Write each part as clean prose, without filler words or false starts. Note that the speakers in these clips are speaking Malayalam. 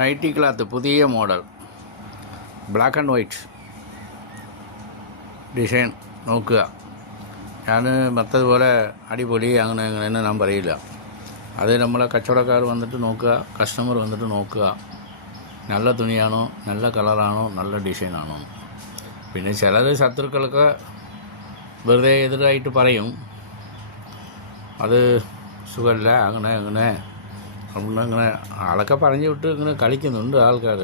നൈറ്റി ക്ലാത്ത് പുതിയ model black and white design നോക്കുക. ഞാൻ മറ്റതുപോലെ അടിപൊളി അങ്ങനെ അങ്ങനെയെന്ന് ഞാൻ പറയില്ല. അത് നമ്മളെ കച്ചവടക്കാർ വന്നിട്ട് നോക്കുക, കസ്റ്റമർ വന്നിട്ട് നോക്കുക, നല്ല തുണിയാണോ, നല്ല കളറാണോ, നല്ല ഡിസൈനാണോ. പിന്നെ ചിലർ ശത്രുക്കളൊക്കെ വെറുതെ എതിരായിട്ട് പറയും, അത് സുഖമല്ല അങ്ങനെ അങ്ങനെ അങ്ങനെ ആളൊക്കെ പറഞ്ഞു വിട്ട് ഇങ്ങനെ കളിക്കുന്നുണ്ട് ആൾക്കാർ.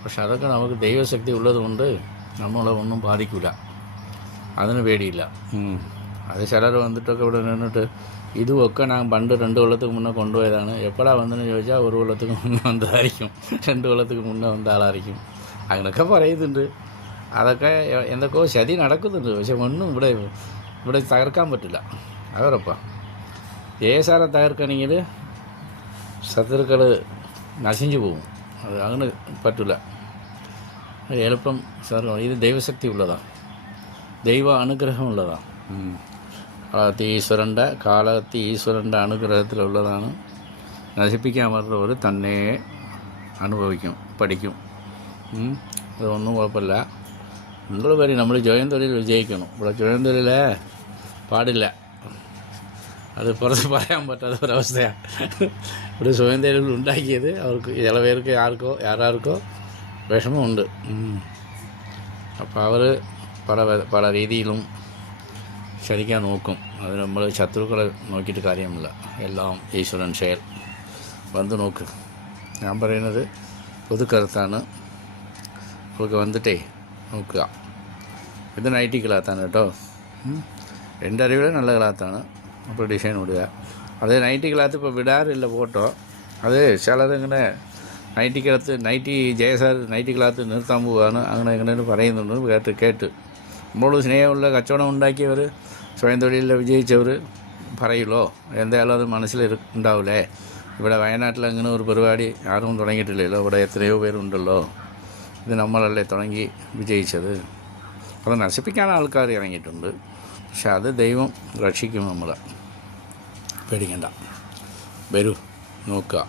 പക്ഷെ അതൊക്കെ നമുക്ക് ദൈവശക്തി ഉള്ളതുകൊണ്ട് നമ്മളെ ഒന്നും ബാധിക്കില്ല, അതിന് പേടിയില്ല. അത് ചിലർ വന്നിട്ടൊക്കെ ഇവിടെ നിന്നിട്ട് ഇതുമൊക്കെ ഞാൻ പണ്ട് 2 കൊല്ലத்துக்கு മുന്നേ കൊണ്ടുപോയതാണ്, എപ്പോഴാണ് വന്നതെന്ന് ചോദിച്ചാൽ 1 കൊല്ലத்துக்கு മുന്നേ വന്നതായിരിക്കും, 2 കൊല്ലத்துக்கு മുന്നേ വന്ന ആളായിരിക്കും, അങ്ങനെയൊക്കെ പറയുന്നുണ്ട്. അതൊക്കെ എന്തൊക്കെയോ ചതി നടക്കുന്നുണ്ട്. പക്ഷെ ഒന്നും ഇവിടെ തകർക്കാൻ പറ്റില്ല, അതുറപ്പാണ്. ജയസാറെ തകർക്കണമെങ്കിൽ ശത്രുക്കൾ നശിച്ചു പോകും, അത് അങ്ങനെ പറ്റില്ല. എളുപ്പം സാർ ഇത് ദൈവശക്തി ഉള്ളതാണ്, ദൈവ അനുഗ്രഹമുള്ളതാണ്. കാലത്ത് ഈശ്വരൻ്റെ അനുഗ്രഹത്തിലുള്ളതാണ്. നശിപ്പിക്കാൻ പറ്റുന്നവർ തന്നെ അനുഭവിക്കും, പഠിക്കും. അതൊന്നും കുഴപ്പമില്ല. നിങ്ങൾ പറയും നമ്മൾ സ്വയം തൊഴിൽ വിജയിക്കണം. ഇവിടെ സ്വയം തൊഴിൽ പാടില്ല, അത് പുറത്ത് പറയാൻ പറ്റാത്ത ഒരവസ്ഥയാണ്. ഇവിടെ സ്വയം തൊഴിൽ ഉണ്ടാക്കിയത് അവർക്ക് ചില പേർക്ക് ആർക്കോ വിഷമമുണ്ട്. അപ്പോൾ അവർ പല രീതിയിലും ചതിക്കാൻ നോക്കും. അത് നമ്മൾ ശത്രുക്കളെ നോക്കിയിട്ട് കാര്യമില്ല, എല്ലാം ഈശ്വരൻ ഷെയർ വന്ന് നോക്ക്. ഞാൻ പറയുന്നത് പൊതുക്കറുത്താണ്, അവർക്ക് വന്നിട്ടേ നോക്കുക. ഇത് നൈറ്റി ക്ലാത്താണ് കേട്ടോ, എൻ്റെ അറിവിൽ നല്ല ക്ലാത്താണ്. അപ്പോൾ ഡിസൈൻ വിടുക. അത് നൈറ്റി ക്ലാത്ത് ഇപ്പോൾ വിടാറില്ല ഫോട്ടോ. അത് ചിലരിങ്ങനെ നൈറ്റി ജയസാർ നൈറ്റി ക്ലാത്ത് നിർത്താൻ പോവുകയാണ് അങ്ങനെ ഇങ്ങനെ പറയുന്നുണ്ട്. കേട്ട് നമ്മളോട് സ്നേഹമുള്ള കച്ചവടം ഉണ്ടാക്കിയവർ, സ്വയം തൊഴിലിൽ വിജയിച്ചവർ പറയുമല്ലോ, എന്തായാലും അത് മനസ്സിൽ ഉണ്ടാവില്ലേ. ഇവിടെ വയനാട്ടിൽ അങ്ങനെ ഒരു പരിപാടി ആരും തുടങ്ങിയിട്ടില്ലല്ലോ, ഇവിടെ എത്രയോ പേരുണ്ടല്ലോ. ഇത് നമ്മളല്ലേ തുടങ്ങി വിജയിച്ചത്. അത് നശിപ്പിക്കാൻ ആൾക്കാർ ഇറങ്ങിയിട്ടുണ്ട്. പക്ഷെ അത് ദൈവം രക്ഷിക്കും നമ്മളെ, പേടിക്കണ്ട. വരൂ നോക്കുക.